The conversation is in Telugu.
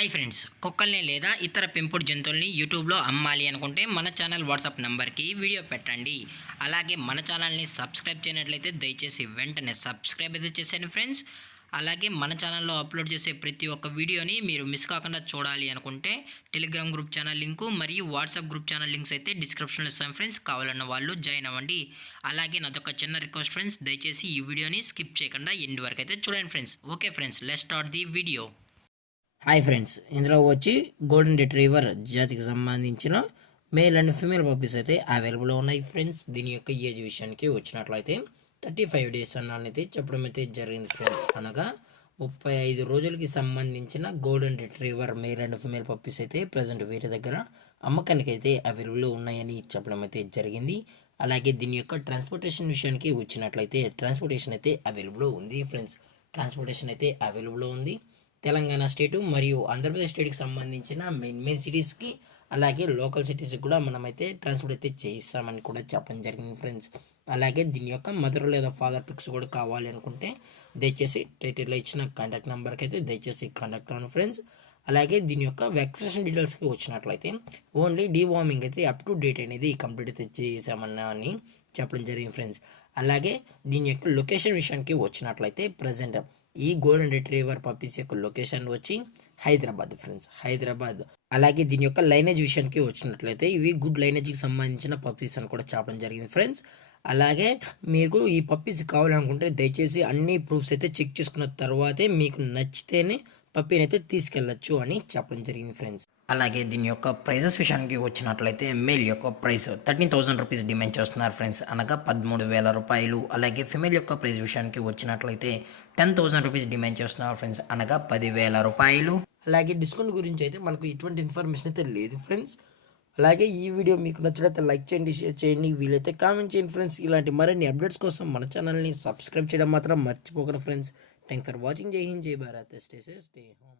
హాయ్ ఫ్రెండ్స్, కుక్కల్ని లేదా ఇతర పెంపుడు జంతువుల్ని యూట్యూబ్లో అమ్మాలి అనుకుంటే మన ఛానల్ వాట్సాప్ నెంబర్కి వీడియో పెట్టండి. అలాగే మన ఛానల్ని సబ్స్క్రైబ్ చేయనట్లయితే దయచేసి వెంటనే సబ్స్క్రైబ్ అయితే చేసేయండి ఫ్రెండ్స్. అలాగే మన ఛానల్లో అప్లోడ్ చేసే ప్రతి ఒక్క వీడియోని మీరు మిస్ కాకుండా చూడాలి అనుకుంటే టెలిగ్రామ్ గ్రూప్ ఛానల్ లింకు మరియు వాట్సాప్ గ్రూప్ ఛానల్ లింక్స్ అయితే డిస్క్రిప్షన్లో ఇస్తాను ఫ్రెండ్స్. కావాలన్న వాళ్ళు జాయిన్ అవ్వండి. అలాగే నాదొక చిన్న రిక్వెస్ట్ ఫ్రెండ్స్, దయచేసి ఈ వీడియోని స్కిప్ చేయకుండా ఎండ్ వరకు అయితే చూడండి friends. Okay friends, let's start the video. Hi friends, ఇందులో వచ్చి గోల్డెన్ రిట్రీవర్ జాతికి సంబంధించిన మేల్ అండ్ ఫీమేల్ పప్పీస్ అయితే అవైలబుల్ ఉన్నాయి ఫ్రెండ్స్. దీని యొక్క ఏజ్ విషయానికి వచ్చినట్లయితే 35 డేస్ అన్నది చెప్పడం అయితే జరిగింది ఫ్రెండ్స్. అనగా 35 రోజులకి సంబంధించిన golden retriever male and female puppies అయితే ప్రజెంట్ వీరి దగ్గర అమ్మకానికి అయితే అవైలబుల్ ఉన్నాయని చెప్పడం అయితే జరిగింది. అలాగే దీని యొక్క ట్రాన్స్పోర్టేషన్ విషయానికి వచ్చినట్లయితే ట్రాన్స్పోర్టేషన్ అయితే అవైలబుల్ ఉంది ఫ్రెండ్స్. ట్రాన్స్పోర్టేషన్ అయితే అవైలబుల్ ఉంది. తెలంగాణ స్టేటు మరియు ఆంధ్రప్రదేశ్ స్టేట్కి సంబంధించిన మెయిన్ సిటీస్కి అలాగే లోకల్ సిటీస్కి కూడా మనమైతే ట్రాన్స్పోర్ట్ అయితే చేయిస్తామని కూడా చెప్పడం జరిగింది ఫ్రెండ్స్. అలాగే దీని యొక్క మదర్ లేదా ఫాదర్ పిక్స్ కూడా కావాలి అనుకుంటే దయచేసి టైటిల్లో ఇచ్చిన కాంటాక్ట్ నెంబర్కి అయితే దయచేసి కాంటాక్ట్ అవ్వండి ఫ్రెండ్స్. అలాగే దీని యొక్క వ్యాక్సినేషన్ డీటెయిల్స్కి వచ్చినట్లయితే ఓన్లీ డీవార్మింగ్ అయితే అప్ టు డేట్ అనేది కంప్లీట్ అయితే చేసామన్నా అని చెప్పడం జరిగింది ఫ్రెండ్స్. అలాగే దీని యొక్క లొకేషన్ విషయానికి వచ్చినట్లయితే ప్రజెంట్ ఈ గోల్డెన్ రిట్రీవర్ పప్పీస్ యొక్క లొకేషన్ వచ్చి హైదరాబాద్ ఫ్రెండ్స్, హైదరాబాద్. అలాగే దీని యొక్క లైనేజ్ విషయానికి వచ్చినట్లయితే ఇవి గుడ్ లైనేజ్కి సంబంధించిన పప్పీస్ అని కూడా చెప్పడం జరిగింది ఫ్రెండ్స్. అలాగే మీకు ఈ పప్పీస్ కావాలనుకుంటే దయచేసి అన్ని ప్రూఫ్స్ అయితే చెక్ చేసుకున్న తర్వాతే మీకు నచ్చితేనే పప్పీని అయితే తీసుకెళ్ళచ్చు అని చెప్పడం జరిగింది ఫ్రెండ్స్. అలాగే దీని యొక్క ప్రైజెస్ విషయానికి వచ్చినట్లయితే మేల్ యొక్క ప్రైస్ 13,000 రూపీస్ డిమాండ్ చేస్తున్నారు ఫ్రెండ్స్, అనగా 13,000 రూపాయలు. అలాగే ఫిమేల్ యొక్క ప్రైస్ విషయానికి వచ్చినట్లయితే 10,000 రూపీస్ డిమాండ్ చేస్తున్నారు ఫ్రెండ్స్, అనగా 10,000 రూపాయలు. అలాగే డిస్కౌంట్ గురించి అయితే మనకు ఎటువంటి ఇన్ఫర్మేషన్ అయితే లేదు ఫ్రెండ్స్. అలాగే ఈ వీడియో మీకు నచ్చినట్లయితే లైక్ చేయండి, షేర్ చేయండి, వీలైతే కామెంట్ చేయండి ఫ్రెండ్స్. ఇలాంటి మరిన్ని అప్డేట్స్ కోసం మన ఛానల్ని సబ్స్క్రైబ్ చేయడం మాత్రం మర్చిపోకండి ఫ్రెండ్స్. Thanks for watching. జై హింద్, జై Bharat, stay safe, stay home.